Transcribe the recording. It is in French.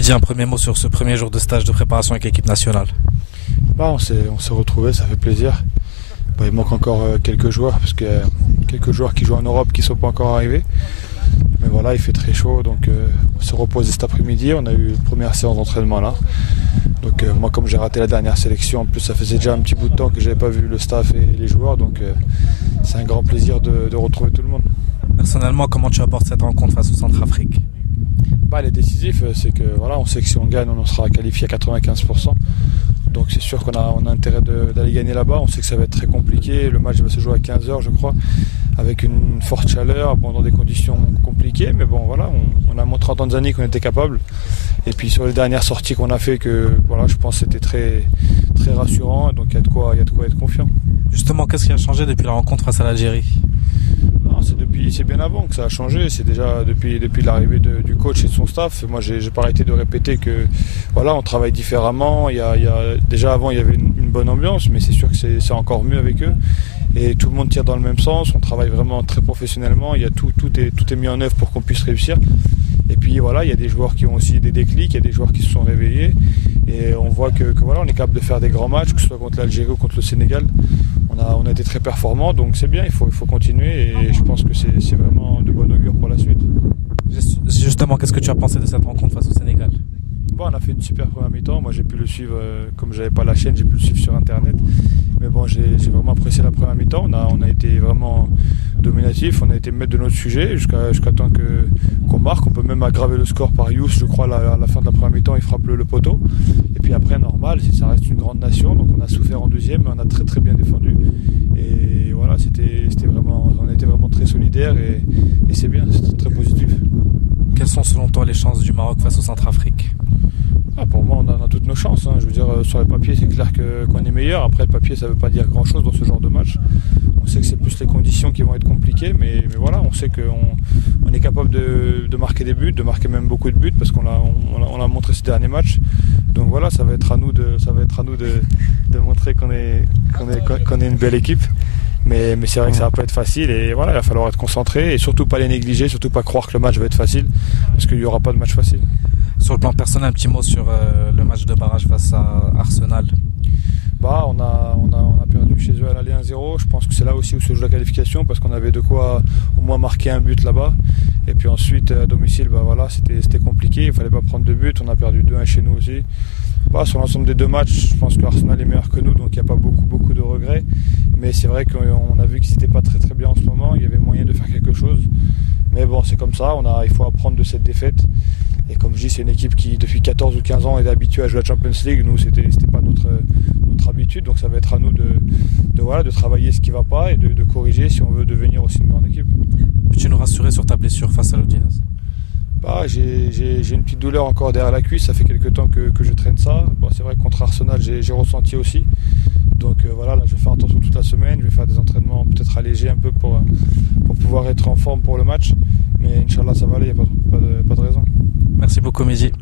Mehdi, un premier mot sur ce premier jour de stage de préparation avec l'équipe nationale. On s'est retrouvés, ça fait plaisir. Il manque encore quelques joueurs, parce qu'il y a quelques joueurs qui jouent en Europe qui ne sont pas encore arrivés. Mais voilà, il fait très chaud, donc on s'est reposé cet après-midi. On a eu une première séance d'entraînement là. Donc moi, comme j'ai raté la dernière sélection, en plus ça faisait déjà un petit bout de temps que je n'avais pas vu le staff et les joueurs, donc c'est un grand plaisir de retrouver tout le monde. Personnellement, comment tu abordes cette rencontre face au Centrafrique ? Elle est décisive, c'est que voilà, on sait que si on gagne, on sera qualifié à 95%. Donc c'est sûr qu'on a intérêt d'aller gagner là-bas. On sait que ça va être très compliqué. Le match va se jouer à 15h, je crois, avec une forte chaleur, dans des conditions compliquées. Mais bon, voilà, on a montré en Tanzanie qu'on était capable. Et puis sur les dernières sorties qu'on a fait, je pense que c'était très, très rassurant. Donc il y a de quoi être confiant. Justement, qu'est-ce qui a changé depuis la rencontre face à l'Algérie ? C'est bien avant que ça a changé, c'est déjà depuis l'arrivée du coach et de son staff. Moi j'ai pas arrêté de répéter que voilà, on travaille différemment. Déjà avant il y avait une bonne ambiance, mais c'est sûr que c'est encore mieux avec eux. Et tout le monde tire dans le même sens, on travaille vraiment très professionnellement, tout est mis en œuvre pour qu'on puisse réussir. Et puis voilà, il y a des joueurs qui ont aussi des déclics, il y a des joueurs qui se sont réveillés. Et on voit que voilà, on est capable de faire des grands matchs, que ce soit contre l'Algérie ou contre le Sénégal. On a été très performants, donc c'est bien, il faut continuer et je pense que c'est vraiment de bon augure pour la suite. Justement, qu'est-ce que tu as pensé de cette rencontre face au Sénégal ? On a fait une super première mi-temps. Moi j'ai pu le suivre, comme j'avais pas la chaîne, j'ai pu le suivre sur internet. Mais bon, j'ai vraiment apprécié la première mi-temps. On a été vraiment dominatif, on a été maître de notre sujet jusqu'à temps qu'on marque. On peut même aggraver le score par Youss, je crois, à la fin de la première mi-temps, il frappe le poteau. Et puis après, normal, ça reste une grande nation, donc on a souffert en deuxième, mais on a très très bien défendu. Et voilà, on était vraiment très solidaires et c'est bien, c'était très positif. Quelles sont selon toi les chances du Maroc face au Centrafrique ? Pour moi, on a toutes nos chances. Je veux dire, sur le papier, c'est clair qu'on est meilleur. Après, le papier, ça ne veut pas dire grand-chose dans ce genre de match. On sait que c'est plus les conditions qui vont être compliquées, mais voilà, on sait qu'on est capable de marquer des buts, de marquer même beaucoup de buts, parce qu'on l'a montré ces derniers matchs. Donc voilà, ça va être à nous de montrer qu'on est une belle équipe. Mais c'est vrai que ça va pas être facile et voilà, il va falloir être concentré et surtout pas les négliger, surtout pas croire que le match va être facile, parce qu'il n'y aura pas de match facile. Sur le plan personnel, un petit mot sur le match de barrage face à Arsenal. On a perdu chez eux à l'aller 1-0. Je pense que c'est là aussi où se joue la qualification, parce qu'on avait de quoi au moins marquer un but là-bas. Et puis ensuite à domicile, c'était compliqué, il fallait pas prendre de but. On a perdu 2-1 chez nous aussi. Sur l'ensemble des deux matchs, je pense que Arsenal est meilleur que nous, donc il n'y a pas beaucoup de regrets. Mais c'est vrai qu'on a vu qu'ils n'étaient pas très très bien en ce moment, il y avait moyen de faire quelque chose. Mais bon, c'est comme ça, il faut apprendre de cette défaite. Et comme je dis, c'est une équipe qui, depuis 14 ou 15 ans, est habituée à jouer à la Champions League. Nous, c'était pas notre habitude, donc ça va être à nous de travailler ce qui ne va pas et de corriger si on veut devenir aussi une grande équipe. Peux-tu nous rassurer sur ta blessure face à l'Udinese ? J'ai une petite douleur encore derrière la cuisse, ça fait quelques temps que je traîne ça. C'est vrai que contre Arsenal, j'ai ressenti aussi. Donc là, je vais faire attention toute la semaine, je vais faire des entraînements peut-être allégés un peu pour pouvoir être en forme pour le match. Mais Inch'Allah, ça va aller, il n'y a pas de raison. Merci beaucoup, Mehdi.